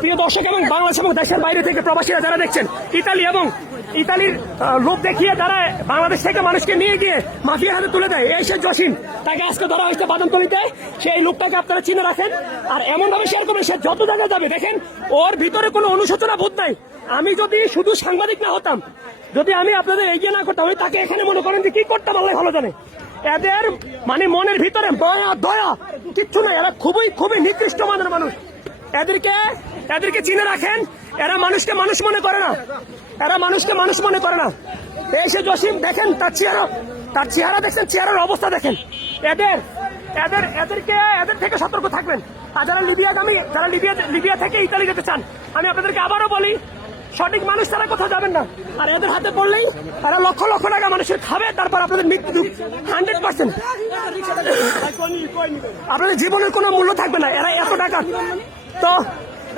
প্রিয় দর্শক এবং বাংলাদেশ এবং দেশের বাইরে থেকে প্রবাসীরা যারা দেখছেন, ইতালির লোক দেখিয়ে তারা বাংলাদেশ থেকে মানুষকে নিয়ে গিয়ে মাফিয়ার হাতে তুলে দেয়। এই সে জসিম, তাকে আজকে ধরা হয়েছে বাদামতলীতে। সেই লোকটাকে আপনারা চিনে রাখেন আর এমন ভাবে শেয়ার করবেন, সে যত জায়গায় যাবে দেখেন ওর ভিতরে কোনো অনুশোচনা বোধ নাই। আমি যদি শুধু সাংবাদিক না হতাম, যদি আমি আপনাদের এগিয়ে না করতাম, আমি তাকে এখানে মনে করেন যে কি করতাম আল্লাহ ভালো জানে। এদের মানে মনের ভিতরে দয়া কিচ্ছু নাই। এরা খুবই নিকৃষ্ট মানের মানুষ। এদেরকে চিনে রাখেন। এরা মানুষকে মানুষ মনে করে না, এই সে জসিম দেখেন, তার চেহারা দেখছেন, চেহারার অবস্থা দেখেন। এদের থেকে সতর্ক থাকবেন। আর যারা লিবিয়া থেকে ইতালি যেতে চান, আমি আপনাদেরকে আবারও বলি, সঠিক মানুষ তারা কোথাও যাবেন না। আর এদের হাতে পড়লেই তারা লক্ষ লক্ষ টাকা মানুষের খাবে, তারপর আপনাদের মৃত্যু 100%। আপনাদের জীবনের কোনো মূল্য থাকবে না। এরা এত টাকা, তো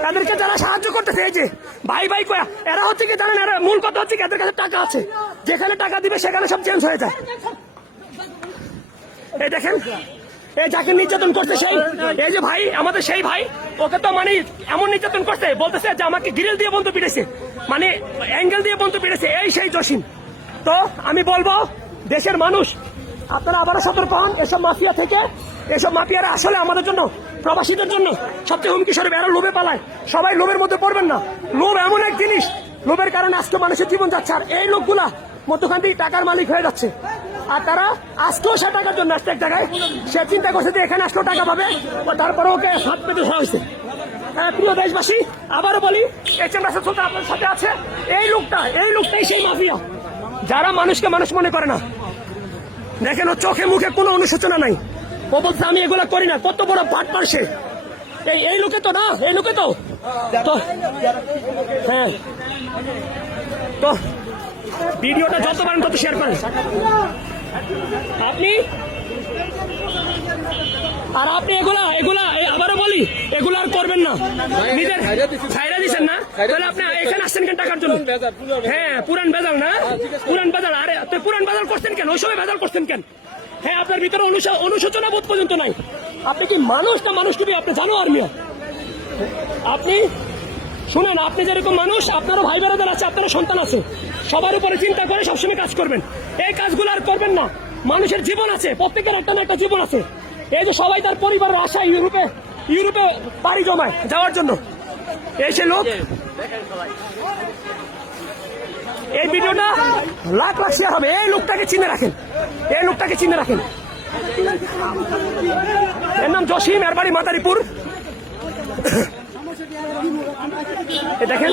তাদেরকে যারা সাহায্য করতেছে, এই যে ভাই কয়া, এরা হচ্ছে কি জানেন, এরা মূল কথা হচ্ছে কি এদের কাছে টাকা আছে, যেখানে টাকা দিবে সেখানে সব চেঞ্জ হয়ে যায়। এই দেখেন, এই যাকে নির্যাতন করতে এই যে ভাই, আমাদের সেই ভাই, ওকে তো মানে এমন নির্যাতন করতে বলতেছে যে আমাকে গ্রিল দিয়ে বন্ধু পিটেছে, মানে অ্যাঙ্গেল দিয়ে বন্ধু পিটেছে, এই সেই জসিম। তো আমি বলবো দেশের মানুষ, আপনারা আবারও সতর্ক হন এসব মাফিয়া থেকে। এসব মাফিয়ারা আসলে আমাদের জন্য, প্রবাসীদের জন্য সবচেয়ে হুমকি স্বরূপ। এরা লোভে পালায়, সবাই লোভের মধ্যে পড়বেন না। লোভ এমন এক জিনিস, লোভের কারণে আজকে মানুষের জীবন যাচ্ছে। আর এই লোকগুলা মধ্যখান থেকে টাকার মালিক হয়ে যাচ্ছে। আর তারা আসতেও সে টাকার জন্য আসছে এক জায়গায়, সে চিন্তা করছে যে এখানে আসলেও টাকা পাবে, তারপরে ওকে হাত পেতে ধরা হয়েছে। প্রিয় দেশবাসী, আবারও বলি, HM রাসেল সুলতান আপনার সাথে আছে। এই লোকটাই সেই মাফিয়া, যারা মানুষকে মানুষ মনে করে না। দেখেন, ও চোখে মুখে কোনো অনুশোচনা নাই। ও বলছে আমি এগুলা করি না। কত বড় পাট পারছে এই লোকে তো না, এই লোকে তো হ্যাঁ। তো ভিডিওটা যত পারেন তত শেয়ার করেন আপনি। আর আপনি এগুলা আবারও বলি, এগুলো আর করবেন না। নিজের ছাইরা দিচ্ছেন না, তাহলে আপনি এখানে আসছেন কেন টাকার জন্য? হ্যাঁ, পুরান বেজাল না, পুরান বেজাল। আরে তুই পুরান বেজাল করছেন কেন? ওই সময় বেজাল করছেন কেন? হ্যাঁ, আপনার ভিতরে অনুশোচনা বোধ পর্যন্ত নাই। আপনি কি মানুষ না মানুষ কি আপনি জানো? আর মিয়া, আপনি শুনেন, আপনি যেরকম মানুষ, আপনারও ভাই বেড়াদের আছে, আপনারও সন্তান আছে। সবার উপরে চিন্তা করে সবসময় কাজ করবেন। এই কাজগুলো আর করবেন না। মানুষের জীবন আছে, প্রত্যেকের একটা না একটা জীবন আছে। এই যে সবাই তার পরিবারের আশায় ইউরোপে পাড়ি জমায় যাওয়ার জন্য, এই সে লোক। এই ভিডিওটা লাখ শেয়ার হবে। এই লোকটাকে চিনে রাখেন, এর নাম জসিম, এর বাড়ি মাদারীপুর। দেখেন